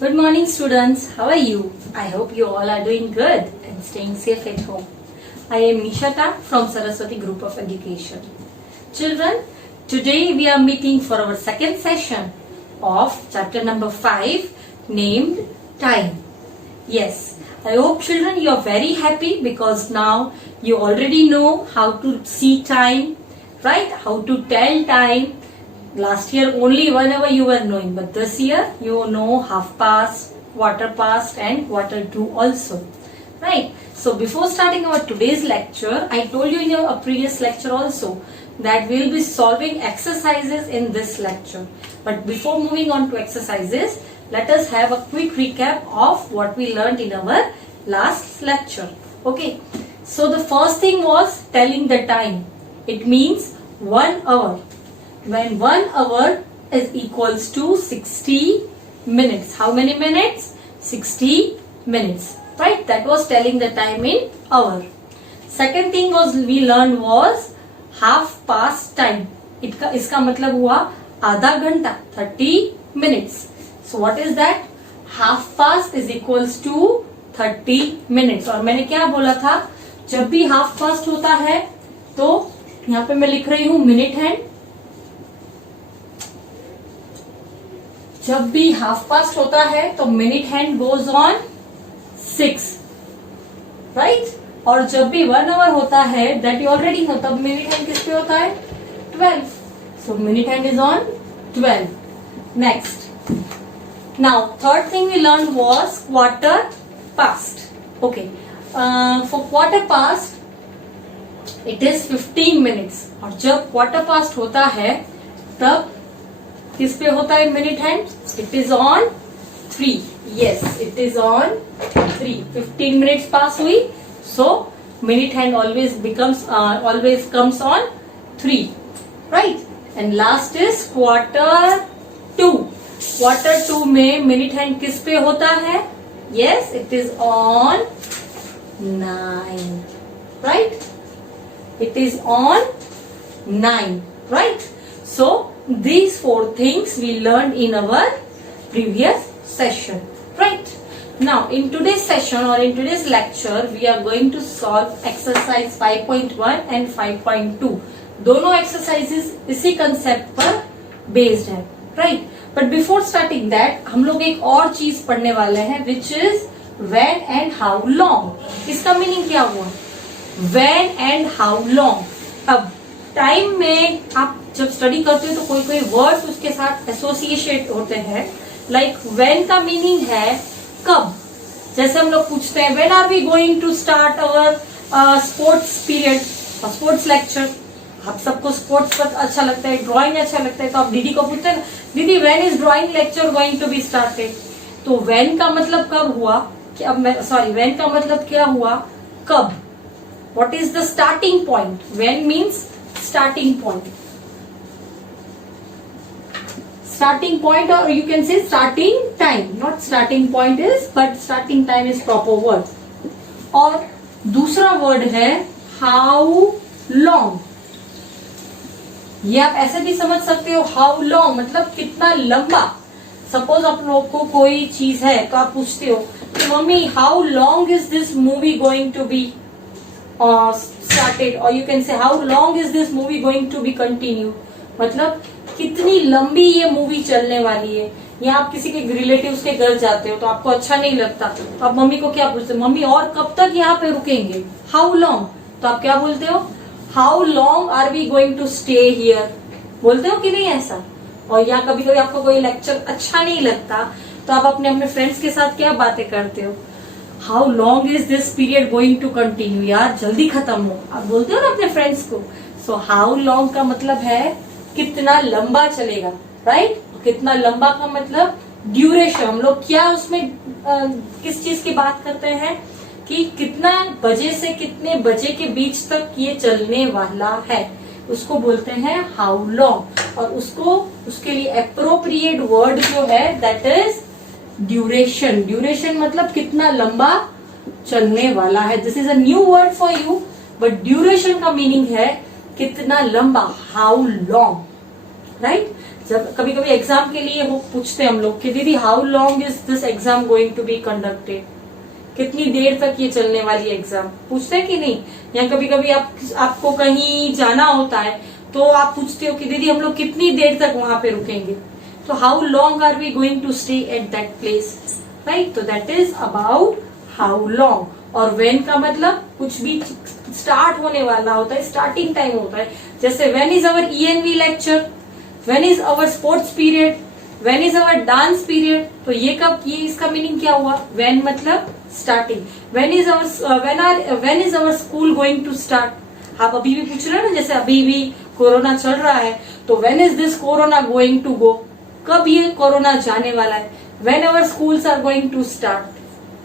Good morning, students. How are you? I hope you all are doing good and staying safe at home. I am Nishata from Saraswati Group of Education. Children, today we are meeting for our second session of chapter number 5 named Time. Yes, I hope children you are very happy because now you already know how to see time, right? How to tell time. Last year only 1 hour you were knowing, but this year you know half past, quarter past and quarter to also, right? So before starting our today's lecture, I told you in a previous lecture also that we will be solving exercises in this lecture. But before moving on to exercises, let us have a quick recap of what we learned in our last lecture. Okay, so the first thing was telling the time. It means 1 hour. When 1 hour is equals to 60 minutes. How many minutes? 60 minutes. Right? That was telling the time in hour. Second thing was we learned was half past time. इसका मतलब हुआ आधा घंटा 30 minutes. So what is that? Half past is equals to 30 minutes. और मैंने क्या बोला था? जब भी half past होता है तो यहाँ पे मैं लिख रही हूँ मिनट हैंड. जब भी हाफ पास्ट होता है तो minute hand goes on 6, right? और जब भी 1 आवर होता है दैट यू ऑलरेडी नो, तब मिनट हैंड किस पे होता है? 12. So minute hand is on 12. Next, now third thing we learn was quarter past. Okay, for quarter past it is 15 minutes. और जब क्वार्टर पास्ट होता है तब किस पे होता है minute hand? It is on 3. Yes, it is on 3. 15 minutes pass हुई, so minute hand always comes on 3, right? And last is quarter to. Quarter to में मिनट हैंड किस पे होता है? Yes, it is on 9, right? It is on 9, right? So these 4 things we learned in our previous session, right? Now in today's session or in today's lecture we are going to solve exercise 5.1 and 5.2. दोनों exercises इसी concept पर based है, right? But before starting that हम लोग एक और चीज पढ़ने वाले हैं which is when and how long. इसका मीनिंग क्या हुआ? when and how long. अब टाइम में आप जब स्टडी करते हो तो कोई कोई वर्ड्स उसके साथ एसोसिएट होते हैं. लाइक व्हेन का मीनिंग है कब. जैसे हम लोग पूछते हैं when are we going to start our sports period, sports lecture. आप सबको स्पोर्ट्स पर अच्छा लगता है, ड्राइंग अच्छा लगता है, तो आप दीदी को पूछते हैं दीदी when is drawing lecture going to be started. तो व्हेन का मतलब कब हुआ कि अब मैं व्हेन का मतलब क्या हुआ? कब. What is the starting point? When means starting point. Starting point, or you can say starting time. Not starting point is, but starting time is proper word. और दूसरा वर्ड है how long. ये आप ऐसे भी समझ सकते हो, how long मतलब कितना लंबा. सपोज आप लोग को कोई चीज है तो आप पूछते हो कि mummy how long is this movie going to be started, or you can say how long is this movie going to be continued. मतलब कितनी लंबी ये मूवी चलने वाली है. या आप किसी के रिलेटिव्स के घर जाते हो तो आपको अच्छा नहीं लगता तो आप मम्मी को क्या पूछते हो? मम्मी और कब तक यहाँ पे रुकेंगे? How long. तो आप क्या बोलते हो? How long are we going to stay here. बोलते हो कि नहीं ऐसा? और या कभी कभी आपको कोई लेक्चर अच्छा नहीं लगता तो आप अपने अपने फ्रेंड्स के साथ क्या बातें करते हो? How long is this period going to continue. यार जल्दी खत्म हो, आप बोलते हो ना अपने फ्रेंड्स को. सो हाउ लॉन्ग का मतलब है कितना लंबा चलेगा, राइट? कितना लंबा का मतलब ड्यूरेशन. हम लोग क्या उसमें किस चीज की बात करते हैं कि कितना बजे से कितने बजे के बीच तक ये चलने वाला है, उसको बोलते हैं हाउ लॉन्ग. और उसके लिए अप्रोप्रिएट वर्ड जो है दैट इज ड्यूरेशन. ड्यूरेशन मतलब कितना लंबा चलने वाला है. This is a new word for you, but duration का मीनिंग है कितना लंबा, हाउ लॉन्ग, राइट? जब कभी कभी एग्जाम के लिए वो पूछते हैं हम लोग कि दीदी how long is this exam going to be conducted, कितनी देर तक ये चलने वाली एग्जाम, पूछते हैं कि नहीं। या कभी कभी आपको कहीं जाना होता है तो आप पूछते हो कि दीदी हम लोग कितनी देर तक वहां पे रुकेंगे, तो how long are we going to stay at that place, right. तो that is about how long. और व्हेन का मतलब कुछ भी स्टार्ट होने वाला होता है, स्टार्टिंग टाइम होता है। जैसे when is our ENV lecture, when is our sports period, when is our dance period. तो ये कब, ये इसका मीनिंग क्या हुआ, व्हेन मतलब starting. When is our school going to start, आप अभी भी पूछ रहे हो ना, जैसे अभी भी कोरोना चल रहा है तो when is this corona going to go, कब ये कोरोना जाने वाला है। When our schools are going to start,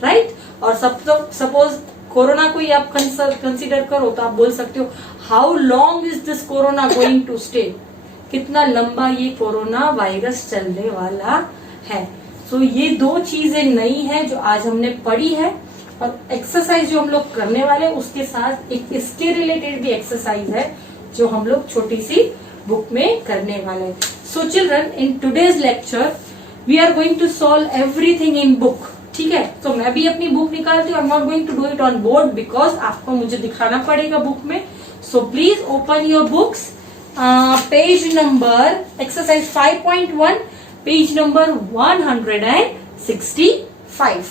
right. और सपोज कोरोना को ही आप कंसिडर करो तो आप बोल सकते हो how long is this corona going to stay, कितना लंबा ये कोरोना वायरस चलने वाला है। सो ये दो चीजें नई हैं जो आज हमने पढ़ी है, और एक्सरसाइज जो हम लोग करने वाले हैं उसके साथ एक इसके रिलेटेड भी एक्सरसाइज है जो हम लोग छोटी सी बुक में करने वाले हैं। So children, in today's lecture we are going to solve everything in book, ठीक है। तो मैं भी अपनी बुक निकालती हूँ, I am not going to do it on board because आपको मुझे दिखाना पड़ेगा बुक में। So please open your books, page number exercise 5.1, page number 165.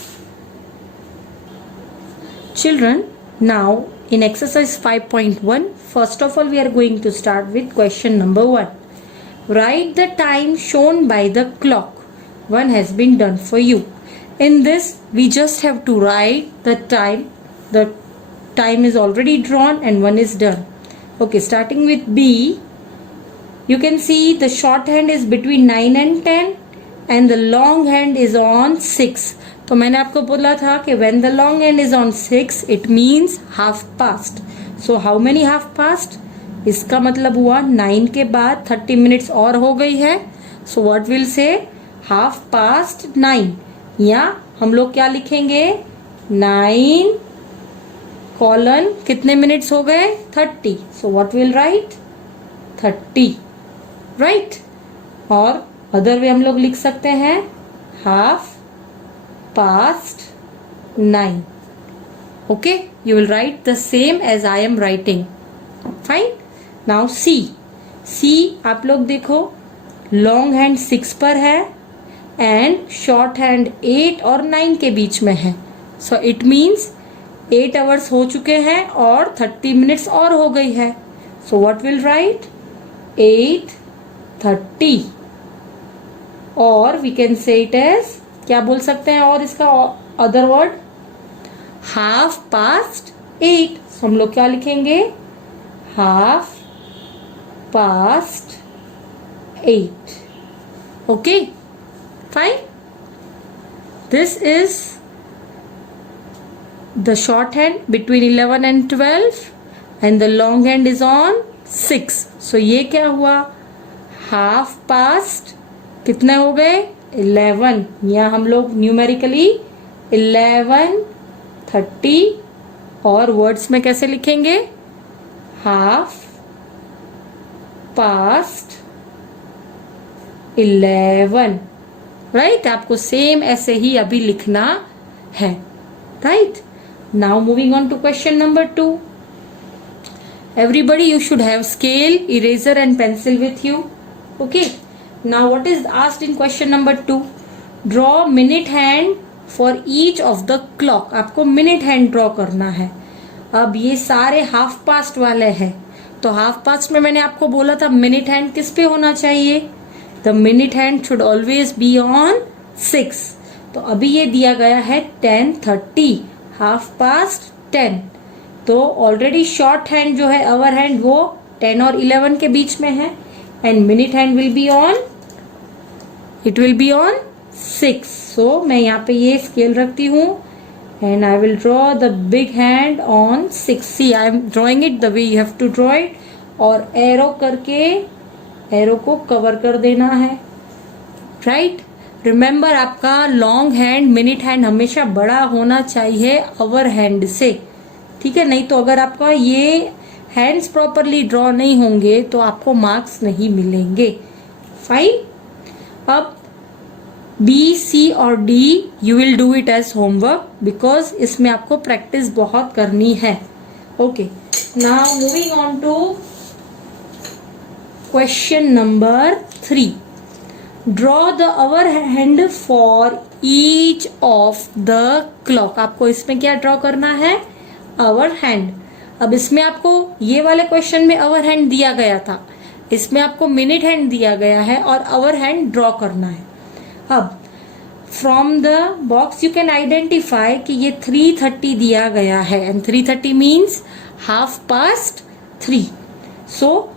Children, now in exercise 5.1, first of all we are going to start with question number 1. Write the time shown by the clock. One has been done for you. In this we just have to write the time. The time is already drawn and one is done. Okay, starting with B. You can see the short hand is between 9 and 10 and the long hand is on 6. तो मैंने आपको बोला था कि when the long hand is on 6 it means half past. So how many half past? इसका मतलब हुआ 9 के बाद 30 minutes और हो गई है. So what we'll say? half past 9. या हम लोग क्या लिखेंगे, 9 कॉलन कितने मिनट्स हो गए, 30. So what we'll write? 30, right? और अदर वे हम लोग लिख सकते हैं half past 9. Okay, you will write the same as I am writing. Fine. Now C. C आप लोग देखो, लॉन्ग हैंड 6 पर है एंड शॉर्ट हैंड 8 और 9 के बीच में है. सो इट मीन्स 8 आवर्स हो चुके हैं और 30 मिनट्स और हो गई है. So what will write, 8:30. और we can say it as, क्या बोल सकते हैं और इसका अदर वर्ड, half past 8. हम लोग क्या लिखेंगे, half past 8. Okay, fine. This is the short hand between 11 and 12 and the long hand is on 6. So ये क्या हुआ, half past कितने हो गए, 11. या हम लोग न्यूमेरिकली 11:30 और वर्ड्स में कैसे लिखेंगे, half past 11. राइट, आपको सेम ऐसे ही अभी लिखना है. Right, now moving on to question number 2. Everybody, you should have scale, eraser and pencil with you. Okay. Now what is asked in question number 2? Draw minute hand for each of the clock. आपको minute hand draw करना है. अब ये सारे half past वाले हैं, तो half past में मैंने आपको बोला था minute hand किस पे होना चाहिए, the minute hand should always be on 6. तो अभी ये दिया गया है 10:30, half past 10. तो ऑलरेडी शॉर्ट हैंड जो है अवर हैंड वो 10 और 11 के बीच में है and minute hand will be on, it will be on 6. So मैं यहाँ पे ये स्केल रखती हूँ and I will draw the big hand on 6. See I am drawing it the way you have to draw it, और arrow करके arrow को cover कर देना है. राइट, रिमेम्बर आपका लॉन्ग हैंड मिनट हैंड हमेशा बड़ा होना चाहिए अवर हैंड से, ठीक है. नहीं तो अगर आपका ये हैंड्स प्रॉपरली ड्रॉ नहीं होंगे तो आपको मार्क्स नहीं मिलेंगे. फाइन. अब बी, सी और D you will do it as homework because इसमें आपको प्रैक्टिस बहुत करनी है. Okay, now moving on to question number 3. Draw the hour hand for each of the clock. आपको इसमें क्या ड्रॉ करना है? Hour hand. अब इसमें आपको ये वाले क्वेश्चन में आवर हैंड दिया गया था, इसमें आपको मिनट हैंड दिया गया है और आवर हैंड ड्रॉ करना है. अब from the box you can identify कि ये 3:30 दिया गया है एंड 3:30 मीन्स 3:30. सो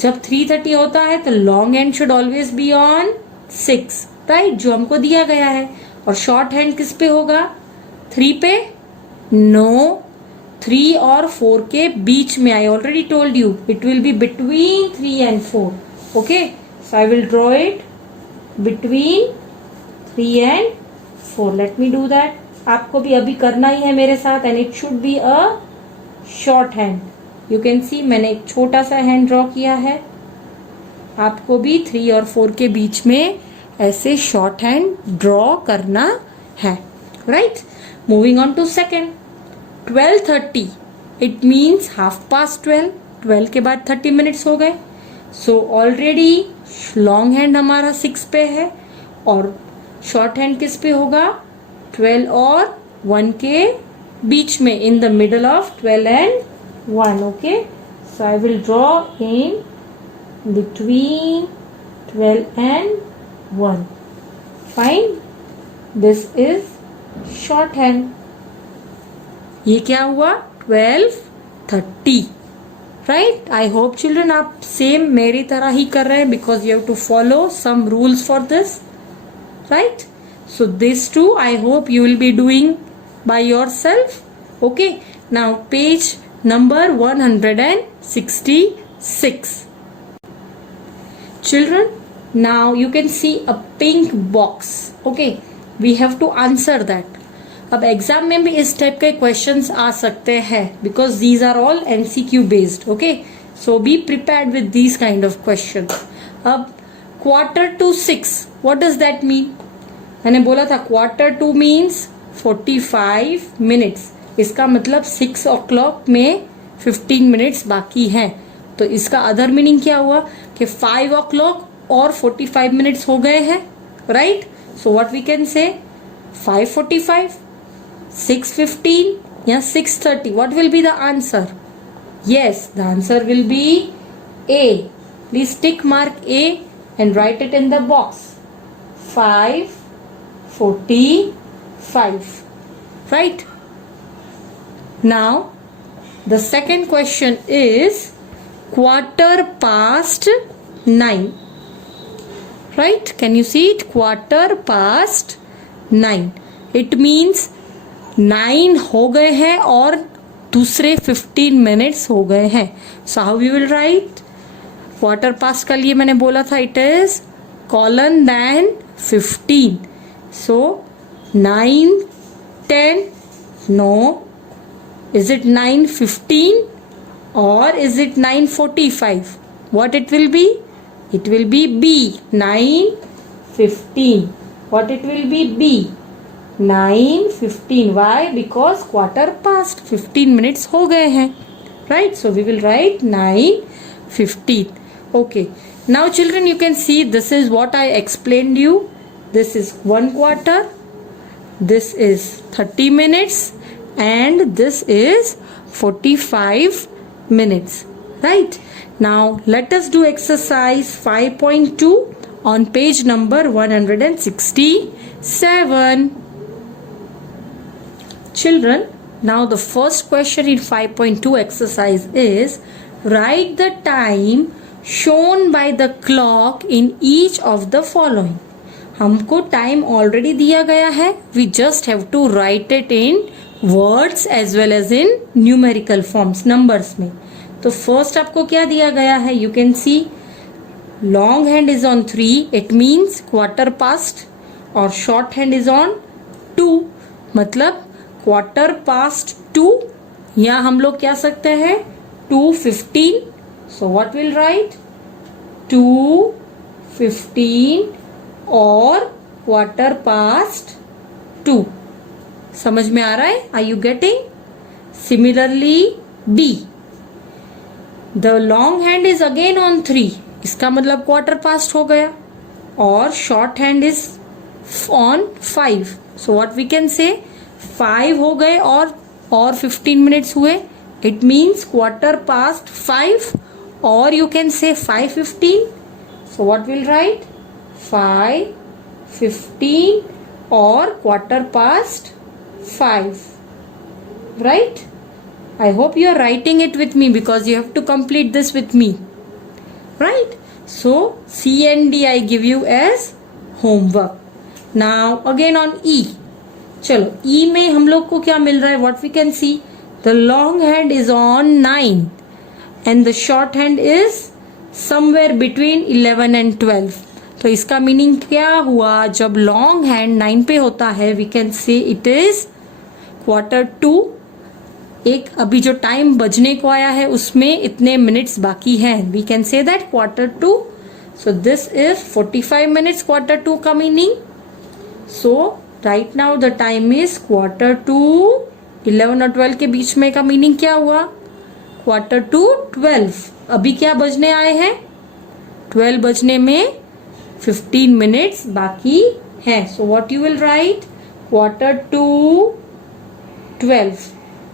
जब 3:30 होता है तो long hand should always be on 6, right, जो हमको दिया गया है. और शॉर्ट हैंड किस पे होगा? 3 पे? नो, 3 और 4 के बीच में. I already told you it will be between 3 and 4. Okay, so I will draw it between 3 and 4. Let me do that. आपको भी अभी करना ही है मेरे साथ and it should be a short hand. You can सी मैंने एक छोटा सा हैंड ड्रॉ किया है. आपको भी 3 और 4 के बीच में ऐसे शॉर्ट हैंड ड्रॉ करना है, right. Moving on to second. 12:30 it means 12:30. 12 के बाद 30 मिनट्स हो गए. सो ऑलरेडी लॉन्ग हैंड हमारा 6 पे है और शॉर्ट हैंड किस पे होगा? 12 और 1 के बीच में, in the middle of 12 and 1. Okay, so I will draw in between 12 and 1. Fine. This is shorthand. ये क्या हुआ? 12:30. Right? I hope children आप सेम मेरी तरह ही कर रहे हैं because you have to follow some rules for this. Right? So this too I hope you will be doing by yourself. Okay. Now page number 166. Children, now you can see a pink box. Okay, we have to answer that. अब exam में भी इस type के questions आ सकते हैं because these are all MCQ based. Okay, so be prepared with these kind of questions. अब 5:45, what does that mean? मैंने बोला था 5:45 मीन्स 45 मिनट्स. इसका मतलब 6 o'clock में 15 मिनट्स बाकी हैं. तो इसका अदर मीनिंग क्या हुआ कि 5 o'clock और 45 मिनट्स हो गए हैं, right. So what we can say 5:45, 6:15 या 6:30. What will be the answer? Yes, the answer will be A. Please tick mark A and write it in the box. 5:45, right. Now the second question is 9:15. Right? Can you see it? 9:15. It means 9 हो गए हैं और दूसरे 15 minutes हो गए हैं. So how we will write? 9:15 का लिए मैंने बोला था it is colon than 15. So 9, 10. No. Is it 9:15? Or is it 9:45? What it will be? It will be B. 9:15. What it will be? B. 9:15. Why? Because 9:15. 15 minutes हो गए हैं, right? So we will write 9:15. Okay. Now children, you can see this is what I explained you. This is 1/4. This is 30 minutes and this is 45 minutes, right. Now let us do exercise 5.2 on page number 167. Children, now the first question in 5.2 exercise is write the time shown by the clock in each of the following. हमको time already दिया गया है, we just have to write it in words as well as in numerical forms, numbers में. तो first आपको क्या दिया गया है? You can C long hand is on 3, it means 4:15. और शॉर्ट हैंड इज ऑन 2, मतलब 2:15. या हम लोग क्या सकते हैं 2:15. सो व्हाट विल राइट 2:15 और क्वार्टर पास्ट 2। समझ में आ रहा है? Are you getting? Similarly B, the long hand is again on 3, इसका मतलब क्वार्टर पास्ट हो गया, और short hand is on 5। So what we can say, 5 हो गए और 15 मिनट्स हुए, इट मीन्स क्वार्टर पास्ट 5, और you can say 5:15. So what will right, 5:15 और quarter past 5, right? I hope you are writing it with me because you have to complete this with me, right? So C and D I give you as homework. Now again on E. चलो E में हम लोग को क्या मिल रहा है? What we can see, the long hand is on 9 and the short hand is somewhere between 11 and 12. तो इसका मीनिंग क्या हुआ? जब लॉन्ग हैंड 9 पे होता है, we can say it is Q2. एक अभी जो टाइम बजने को आया है उसमें इतने मिनट्स बाकी हैं, we can say that Q2. So this is 45 minutes Q2 का meaning. So right now the time is Q2. 11 और 12 के बीच में का मीनिंग क्या हुआ? Q2 12. अभी क्या बजने आए हैं? 12 बजने में 15 मिनट्स बाकी है. So what you will right, Q2 12.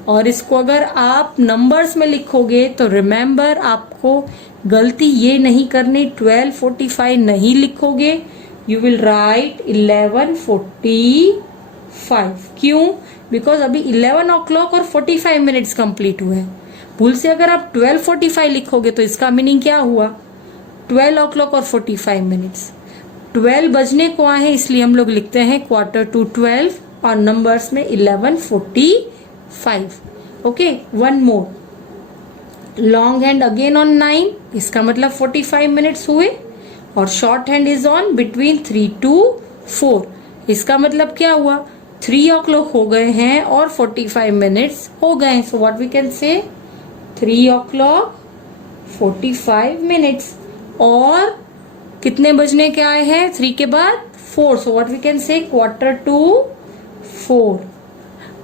और इसको अगर आप नंबर्स में लिखोगे तो रिमेंबर आपको गलती ये नहीं करनी, 12:45 नहीं लिखोगे, यू विल राइट 11:45. क्यों? बिकॉज अभी 11 o'clock और 45 मिनट्स कंप्लीट हुए हैं. भूल से अगर आप 12:45 लिखोगे तो इसका मीनिंग क्या हुआ? 12 o'clock और 45 मिनट्स. 12 बजने को आए हैं इसलिए हम लोग लिखते हैं Q2 12 और नंबर्स में 11:45. Okay, one more. Long hand again on 9, इसका मतलब 45 मिनट्स हुए, और short hand is on between 3 to 4. इसका मतलब क्या हुआ? 3 o'clock हो गए हैं और 45 मिनट्स हो गए. सो व्हाट वी कैन से, 3 o'clock 45 मिनट्स. और कितने बजने के आए हैं? 3 के बाद 4. सो व्हाट वी कैन से, Q2 4.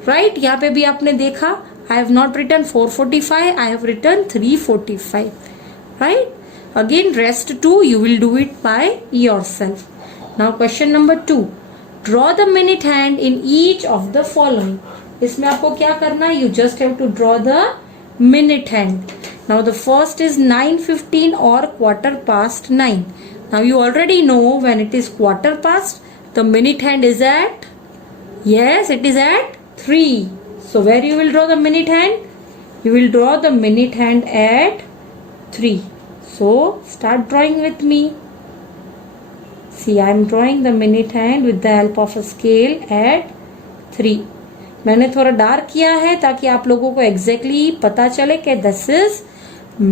राइट? यहाँ पे भी आपने देखा, I have not written 4:45, I have written 3:45. Right? Again, rest 2 you will do it by yourself. Now question number 2. Draw the minute hand in each of the following. इसमें आपको क्या करना है? You just have to draw the minute hand. Now the first is 9:15 or 9:15. Now you already know when it is 9:15, the minute hand is at, yes, it is at 3. So where you will draw the minute hand? You will draw the minute hand at 3. So start drawing with me. See, I am drawing the minute hand with the help of a scale at 3. मैंने थोड़ा dark किया है ताकि आप लोगों को exactly पता चले कि this is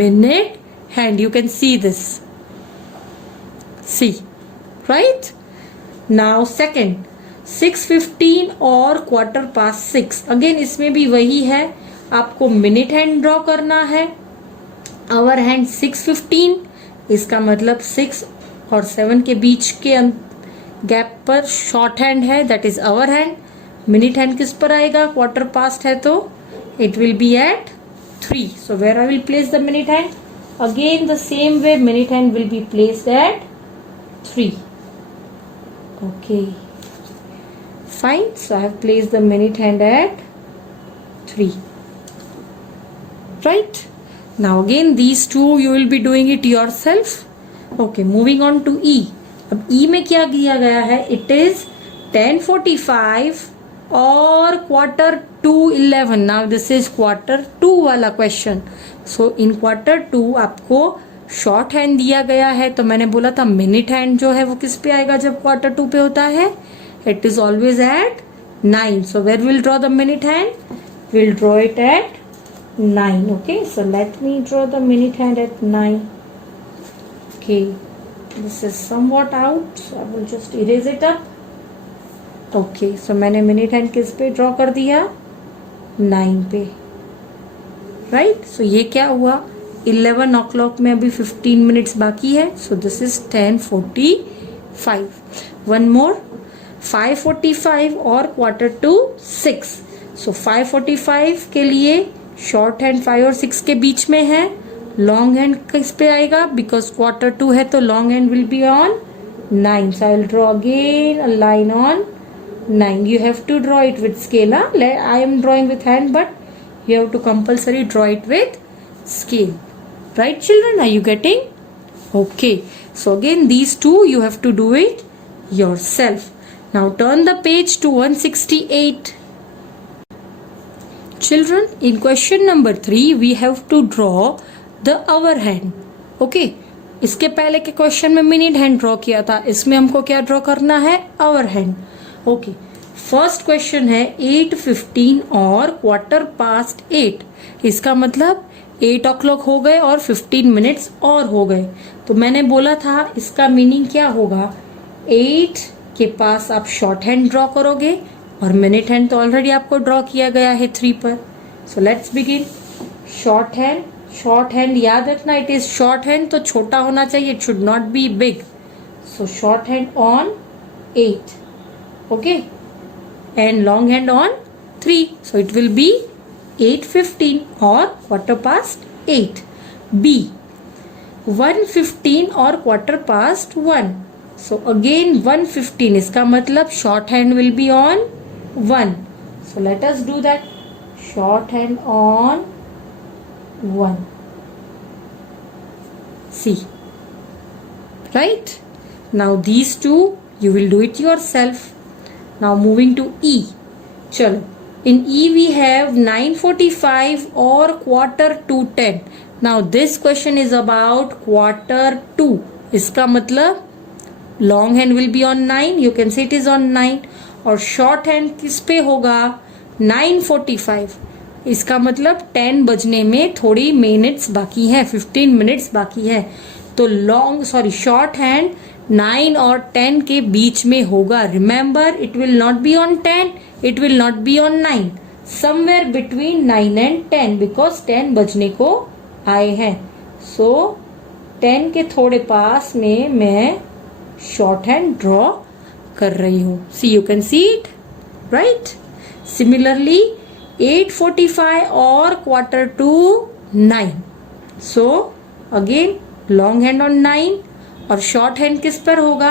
minute hand. You can see this. See, right? Now second, 6:15 और Q6. अगेन इसमें भी वही है, आपको मिनट हैंड ड्रॉ करना है. आवर हैंड 6:15, इसका मतलब 6 और 7 के बीच के गैप पर शॉर्ट हैंड है, that is hour hand. Minute hand किस पर आएगा? Q है तो it will be at 3. So where I will place the minute hand? Again the same way, minute hand will be placed at 3. Okay, fine. So I have placed the minute hand at 3. Right? Now again these two you will be doing it yourself. Okay, moving on to E. अब E में क्या किया गया है? It is 10:45 और Q2 11. Now this is Q2 वाला question. So in Q2 आपको short hand दिया गया है, तो मैंने बोला था मिनट हैंड जो है वो किस पे आएगा जब Q2 पे होता है? It is always at 9. So where we'll draw the minute hand? We'll draw it at 9. Okay, so let me draw the minute hand at 9. Okay, this is somewhat out, so I will just erase it up. Okay, so मैंने minute hand किस पे draw कर दिया? 9 पे. Right? So ये क्या हुआ? 11 o'clock में अभी 15 मिनट्स बाकी है. So this is 10:45. 5. One more, 5:45 और quarter to 6. So 5:45 के लिए शॉर्ट हैंड 5 और 6 के बीच में है. लॉन्ग हैंड किस पे आएगा? बिकॉज quarter 2 है तो long hand will be on 9. So I will draw again a line on 9. You have to draw it with scale. I am drawing with hand, but you have to compulsory draw it with scale. Right, children? Are you getting? Okay. So again, these two you have to do it yourself. Now turn the page to 168. Children, in question number 3, we have to draw the hour hand. Okay. इसके पहले के question में minute hand draw किया था, इसमें हमको क्या draw करना है? Hour hand. Okay. First question है 8:15 और (8). इसका मतलब 8 o'clock हो गए और 15 मिनट्स और हो गए. तो मैंने बोला था इसका मीनिंग क्या होगा? 8 के पास आप शॉर्ट हैंड ड्रॉ करोगे और मिनट हैंड तो ऑलरेडी आपको ड्रॉ किया गया है 3 पर. So let's begin. Short hand, short hand याद रखना, इट इज शॉर्ट हैंड तो छोटा होना चाहिए, it should not be big. So short hand on 8, okay, and long hand on 3. So it will B 8:15 और (8). B, 1:15 और (1). So again 1:15, इसका मतलब short hand will be on 1. So let us do that. Short hand on 1. See. Right? Now these two you will do it yourself. Now moving to E. चलो. In E we have 9:45 or (10). Now this question is about (2). इसका मतलब long hand will be on 9. You can say it is on 9. और short hand किस पे होगा? 9:45. इसका मतलब 10 बजने में थोड़ी मिनट्स बाकी है, 15 मिनट्स बाकी है. तो शॉर्ट हैंड 9 और 10 के बीच में होगा. Remember, it will not be on 10, it will not be on 9. Somewhere between 9 and 10 because 10 बजने को आए हैं. सो 10 के थोड़े पास में मैं शॉर्ट हैंड ड्रॉ कर रही हूं. See, you can see it, right? Similarly 8:45 और (9). So again long hand on 9 और शॉर्ट हैंड किस पर होगा?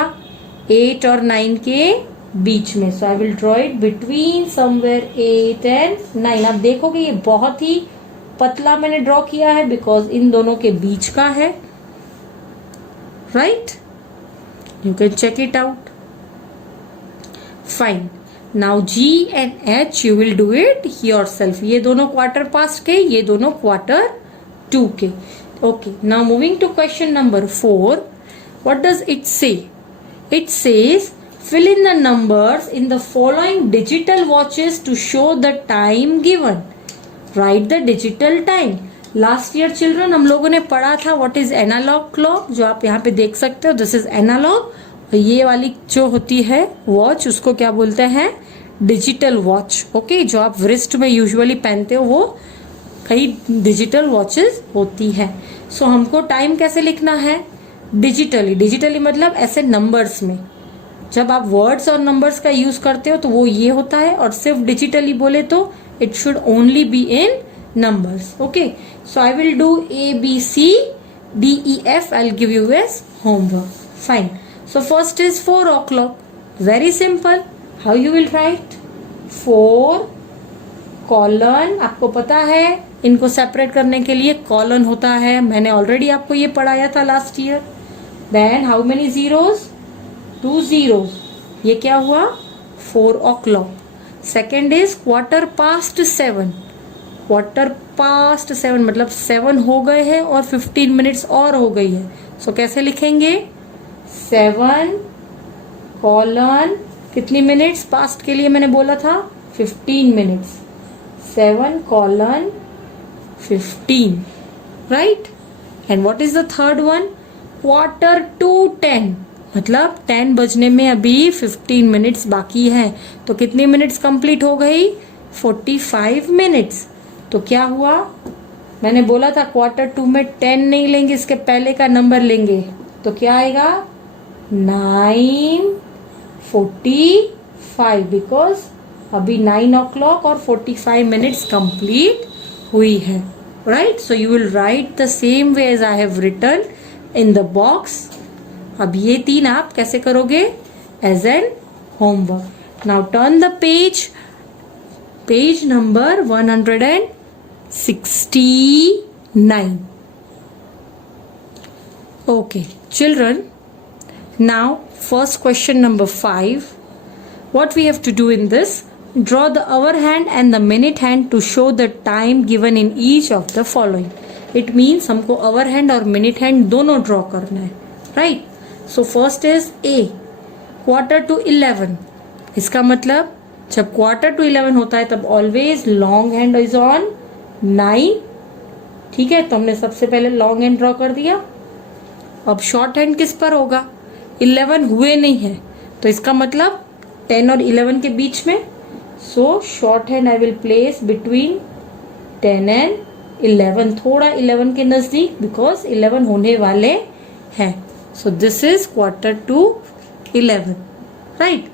8 और 9 के बीच में. So I will draw it between somewhere 8 and 9. आप देखोगे ये बहुत ही पतला मैंने ड्रॉ किया है बिकॉज इन दोनों के बीच का है, right? You can check it out. Fine. Now G and H you will do it yourself. ये दोनों (4) के, ये दोनों (2) के. Okay. Now moving to question number 4. What does it say? It says fill in the numbers in the following digital watches to show the time given. Write the digital time. Last year children हम लोगों ने पढ़ा था what is analog clock, जो आप यहाँ पे देख सकते हो. This is analogue. और ये वाली जो होती है वॉच, उसको क्या बोलते हैं? Digital watch. ओके, जो आप रिस्ट में यूजुअली पहनते हो वो कई डिजिटल वॉचेस होती है. सो हमको टाइम कैसे लिखना है? डिजिटली. डिजिटली मतलब ऐसे नंबर्स में. जब आप वर्ड्स और नंबर्स का यूज करते हो तो वो ये होता है, और सिर्फ डिजिटली बोले तो it should only be in numbers. Okay, so I will do A, B, C, D, E, F. I'll give you as homework. Fine. So first is 4 o'clock. Very simple. How you will write? 4 colon. आपको पता है इनको separate करने के लिए colon होता है. मैंने ऑलरेडी आपको ये पढ़ाया था last year. Then how many zeros? 2 zeros. ये क्या हुआ? 4 o'clock. Second is (7). (7) मतलब 7 हो गए हैं और 15 मिनट्स और हो गई है. सो कैसे लिखेंगे? 7 कॉलन कितनी मिनट्स पास्ट के लिए मैंने बोला था? 15 minutes. 7 colon 15, right? And what is the third one? (10) मतलब 10 बजने में अभी 15 मिनट्स बाकी है. तो कितनी मिनट्स कंप्लीट हो गई? 45 मिनट्स. तो क्या हुआ? मैंने बोला था (2) में 10 नहीं लेंगे, इसके पहले का नंबर लेंगे. तो क्या आएगा? 9:45 बिकॉज अभी 9 o'clock और 45 minutes कंप्लीट हुई है, right. So you will write the same way as I have written in the box. अब ये 3 आप कैसे करोगे? As an homework. Now turn the page number 169. Okay, children, now first question number 5. What we have to do in this? Draw the hour hand and the minute hand to show the time given in each of the following. It means हमको hour hand और minute hand दोनों draw करना है, right? So first is A, 11:15. इसका मतलब जब 11:15 होता है तब always long hand is on 9. ठीक है, तो हमने सबसे पहले long hand draw कर दिया. अब शॉर्ट हैंड किस पर होगा? 11 हुए नहीं है, तो इसका मतलब 10 और 11 के बीच में. So short hand I will place between 10 and 11, थोड़ा 11 के नजदीक, बिकॉज 11 होने वाले हैं. सो this is 11:15, right.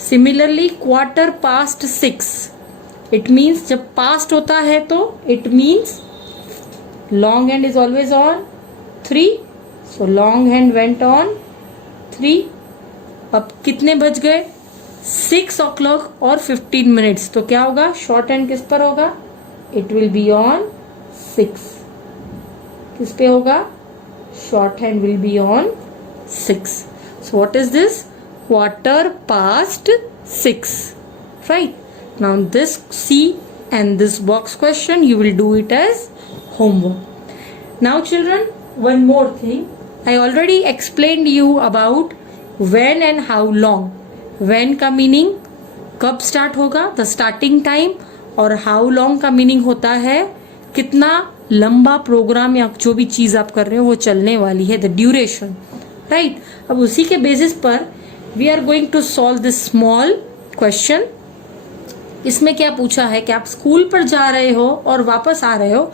Similarly 6:15, it means जब पास्ट होता है तो it means long hand is always on 3. So long hand went on 3. अब कितने बज गए? 6 o'clock और 15 minutes. तो क्या होगा? शॉर्ट हैंड किस पर होगा? It will be on 6. किस पे होगा? Short hand will be on 6. So what is this? 6:15, right? Now this C and this box question you will do it as homework. Now children, one more thing. I already explained you about when and how long. When का meaning कब start होगा, the starting time, और how long का meaning होता है कितना लंबा programme या जो भी चीज आप कर रहे हो वो चलने वाली है, the duration, right? अब उसी के बेसिस पर we are going to solve this small question. इसमें क्या पूछा है कि आप स्कूल पर जा रहे हो और वापस आ रहे हो,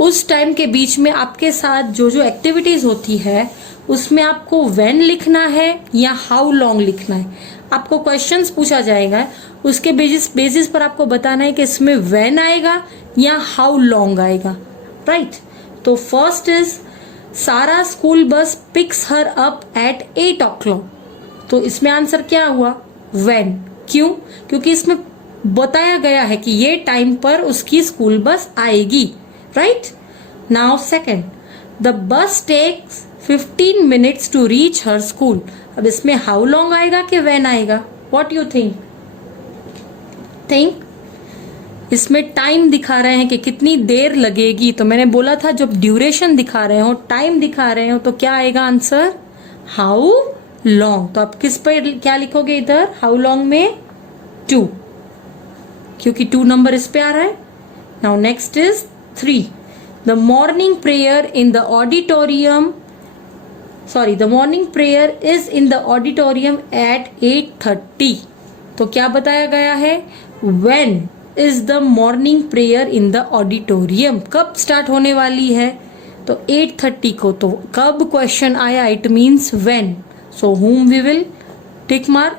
उस टाइम के बीच में आपके साथ जो जो एक्टिविटीज होती है उसमें आपको व्हेन लिखना है या हाउ लॉन्ग लिखना है. आपको क्वेश्चंस पूछा जाएगा, उसके बेसिस पर आपको बताना है कि इसमें व्हेन आएगा या हाउ लॉन्ग आएगा, राइट. तो first is Sara school bus picks her up at 8 o'clock. तो इसमें आंसर क्या हुआ? व्हेन. क्यों? क्योंकि इसमें बताया गया है कि ये टाइम पर उसकी स्कूल बस आएगी, right. Now second, the bus takes 15 minutes to reach her school. अब इसमें हाउ लॉन्ग आएगा कि व्हेन आएगा? What you think? इसमें टाइम दिखा रहे हैं कि कितनी देर लगेगी. तो मैंने बोला था जब ड्यूरेशन दिखा रहे हो, टाइम दिखा रहे हो, तो क्या आएगा आंसर? How long. तो आप किस पर क्या लिखोगे इधर? हाउ लॉन्ग में 2, क्योंकि 2 नंबर इस पे आ रहा है. Now next is 3. The morning prayer in the auditorium, the morning prayer is in the auditorium at 8:30. तो क्या बताया गया है? When is the morning prayer in the auditorium. कब स्टार्ट होने वाली है? तो 8:30 को. तो कब क्वेश्चन आया? It means when. So whom we will tick mark?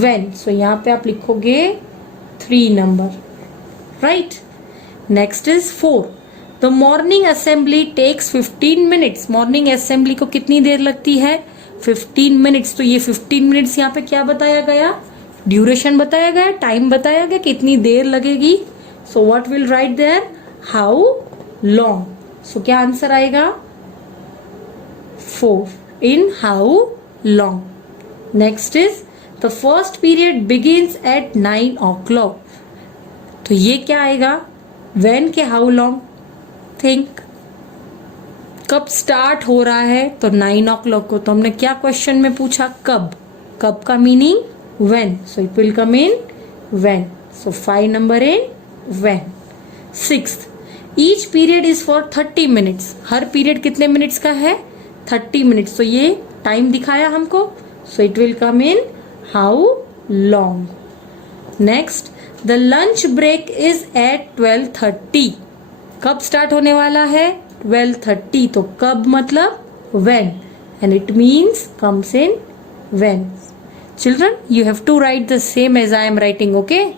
when. So यहाँ पे आप लिखोगे 3 number, right. Next is 4. The morning assembly takes 15 minutes. Morning assembly को कितनी देर लगती है? 15 minutes. तो ये 15 minutes यहाँ पे क्या बताया गया? ड्यूरेशन बताया गया, टाइम बताया गया, कितनी देर लगेगी. So what will write there? How long. So क्या आंसर आएगा? 4 in how long. Next is the first period begins at 9 o'clock. तो ये क्या आएगा? when के how long? think. कब स्टार्ट हो रहा है? तो 9 o'clock को. तो हमने क्या क्वेश्चन में पूछा? कब. कब का meaning when. So it will come in when. So 5 number in when. 6th, each period is for 30 minutes. हर पीरियड कितने मिनट्स का है? 30 minutes. तो ये टाइम दिखाया हमको. So it will come in how long. Next, the lunch break is at 12:30. कब start होने वाला है? 12:30. तो कब मतलब when. and it means comes in when. Children, you have to write the same as I am writing, okay?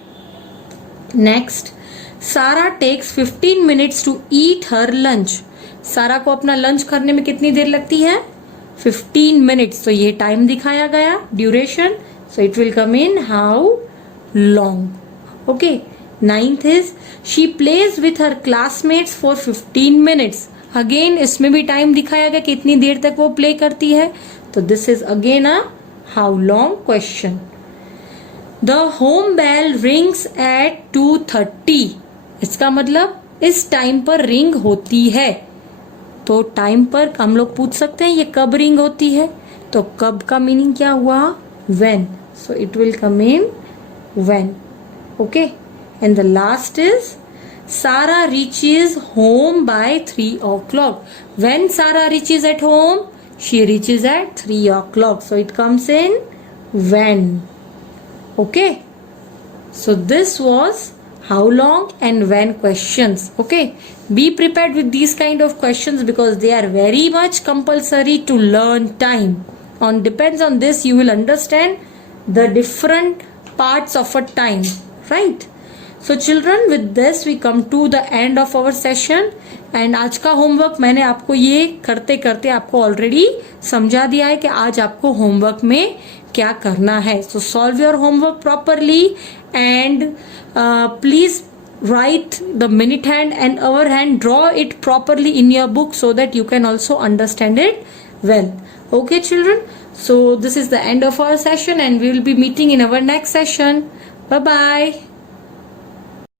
Next, Sarah takes 15 minutes to eat her lunch. सारा को अपना लंच करने में कितनी देर लगती है? 15 minutes. तो ये टाइम दिखाया गया, duration. So it will come in how long. Okay. Ninth is she plays with her classmates for 15 minutes. Again इसमें भी टाइम दिखाया गया कितनी देर तक वो प्ले करती है. तो this is again a how long question. The home bell rings at 2:30. इसका मतलब इस टाइम पर रिंग होती है. तो टाइम पर हम लोग पूछ सकते हैं ये कब रिंग होती है. तो कब का मीनिंग क्या हुआ? When. So it will come in when. Okay. And the last is Sarah reaches home by 3 o'clock. When Sarah reaches at home, she reaches at 3 o'clock. So it comes in when. Okay. So this was how long and when questions. Okay. Be prepared with these kind of questions because they are very much compulsory to learn time. Depends on this you will understand the different parts of a time. Right. So children, with this we come to the end of our session and आज का homework मैंने आपको ये करते करते आपको already समझा दिया है कि आज आपको होमवर्क में क्या करना है. So solve your homework properly and please write the minute hand and hour hand, draw it properly in your book so that you can also understand it well. Okay children, so this is the end of our session and we will be meeting in our next session. Bye bye.